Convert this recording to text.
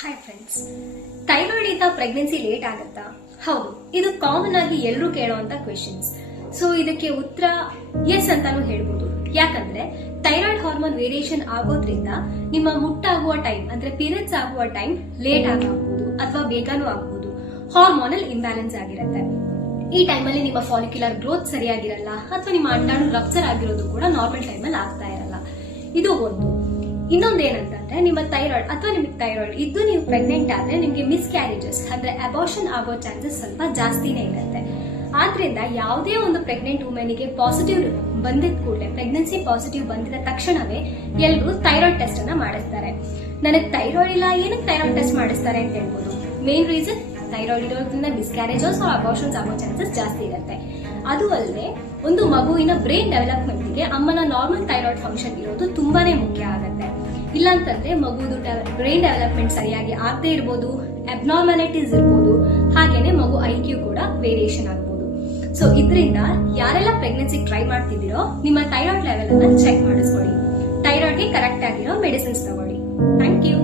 Hi friends, thyroid ಇಂದ pregnancy late ಆಗುತ್ತಾ? ಹೌದು, ಇದು ಕಾಮನ್ ಆಗಿ ಎಲ್ಲರೂ ಕೇಳುವಂತ ಕ್ವೆಶನ್ಸ್. ಸೊ ಇದಕ್ಕೆ ಉತ್ತರ ಎಸ್ ಅಂತಾನು ಹೇಳ್ಬೋದು. ಯಾಕಂದ್ರೆ ಥೈರಾಯ್ಡ್ ಹಾರ್ಮೋನ್ ವೇರಿಯೇಷನ್ ಆಗೋದ್ರಿಂದ ನಿಮ್ಮ ಮುಟ್ಟಾಗುವ ಟೈಮ್ ಅಂದ್ರೆ ಪೀರಿಯಡ್ಸ್ ಆಗುವ ಟೈಮ್ ಲೇಟ್ ಆಗಬಹುದು ಅಥವಾ ಬೇಗನೂ ಆಗಬಹುದು. ಹಾರ್ಮೋನಲ್ ಇಂಬ್ಯಾಲೆನ್ಸ್ ಆಗಿರುತ್ತೆ. ಈ ಟೈಮಲ್ಲಿ ನಿಮ್ಮ ಫಾಲಿಕ್ಯುಲರ್ ಗ್ರೋತ್ ಸರಿಯಾಗಿರಲ್ಲ ಅಥವಾ ನಿಮ್ಮ ಅಂಡಾಣು ರಪ್ಚರ್ ಆಗಿರೋದು ಕೂಡ ನಾರ್ಮಲ್ ಟೈಮಲ್ಲಿ ಆಗ್ತಾ ಇರಲ್ಲ. ಇದು ಒಂದು. ಇನ್ನೊಂದೇನಂತಂದ್ರೆ ನಿಮ್ಮ ಥೈರಾಯ್ಡ್ ಅಥವಾ ನಿಮಗೆ ಥೈರಾಯ್ಡ್ ಇದ್ದು ನೀವು ಪ್ರೆಗ್ನೆಂಟ್ ಆದ್ರೆ ನಿಮಗೆ ಮಿಸ್ಕ್ಯಾರೇಜಸ್ ಅಂದ್ರೆ ಅಬಾರ್ಷನ್ ಆಗೋ ಚಾನ್ಸಸ್ ಸ್ವಲ್ಪ ಜಾಸ್ತಿನೇ ಇರುತ್ತೆ. ಆದ್ರಿಂದ ಯಾವುದೇ ಒಂದು ಪ್ರೆಗ್ನೆಂಟ್ ವುಮೆನ್ಗೆ ಪಾಸಿಟಿವ್ ಬಂದಿದ ಕೂಡಲೇ, ಪ್ರೆಗ್ನೆನ್ಸಿ ಪಾಸಿಟಿವ್ ಬಂದಿದ ತಕ್ಷಣವೇ ಎಲ್ಲರೂ ಥೈರಾಯ್ಡ್ ಟೆಸ್ಟ್ ಅನ್ನ ಮಾಡಿಸ್ತಾರೆ. ನನಗೆ ಥೈರಾಯ್ಡ್ ಇಲ್ಲ, ಏನಕ್ಕೆ ಥೈರಾಯ್ಡ್ ಟೆಸ್ಟ್ ಮಾಡಿಸ್ತಾರೆ ಅಂತ ಹೇಳ್ಬೋದು. ಮೇನ್ ರೀಸನ್ ಥೈರಾಯ್ಡ್ ಇರೋದ್ರಿಂದ ಮಿಸ್ಕ್ಯಾರೇಜಸ್ ಅಬಾರ್ಷನ್ಸ್ ಆಗೋ ಚಾನ್ಸಸ್ ಜಾಸ್ತಿ ಇರುತ್ತೆ. ಅದು ಅಲ್ಲದೆ ಒಂದು ಮಗುವಿನ ಬ್ರೈನ್ ಡೆವಲಪ್ಮೆಂಟ್ಗೆ ಅಮ್ಮನ ನಾರ್ಮಲ್ ಥೈರಾಯ್ಡ್ ಫಂಕ್ಷನ್ ಇರೋದು ತುಂಬಾನೇ ಮುಖ್ಯ ಆಗುತ್ತೆ. ಇಲ್ಲಾಂತಂದ್ರೆ ಮಗುದು ಬ್ರೈನ್ ಡೆವಲಪ್ಮೆಂಟ್ ಸರಿಯಾಗಿ ಆಗದೆ ಇರ್ಬೋದು, ಅಬ್ನಾರ್ಮಾಲಿಟೀಸ್ ಇರ್ಬೋದು, ಹಾಗೇನೆ ಮಗು IQ ಕೂಡ ವೇರಿಯೇಷನ್ ಆಗ್ಬೋದು. ಸೊ ಇದರಿಂದ ಯಾರೆಲ್ಲ ಪ್ರೆಗ್ನೆನ್ಸಿ ಟ್ರೈ ಮಾಡ್ತಿದ್ದೀರೋ ನಿಮ್ಮ ಥೈರಾಯ್ಡ್ ಲೆವೆಲ್ ಅನ್ನ ಚೆಕ್ ಮಾಡಿಸ್ಕೊಳ್ಳಿ. ಥೈರಾಯ್ಡ್ಗೆ ಕರೆಕ್ಟ್ ಆಗಿರೋ ಮೆಡಿಸಿನ್ಸ್ ತಗೊಳ್ಳಿ. Thank you.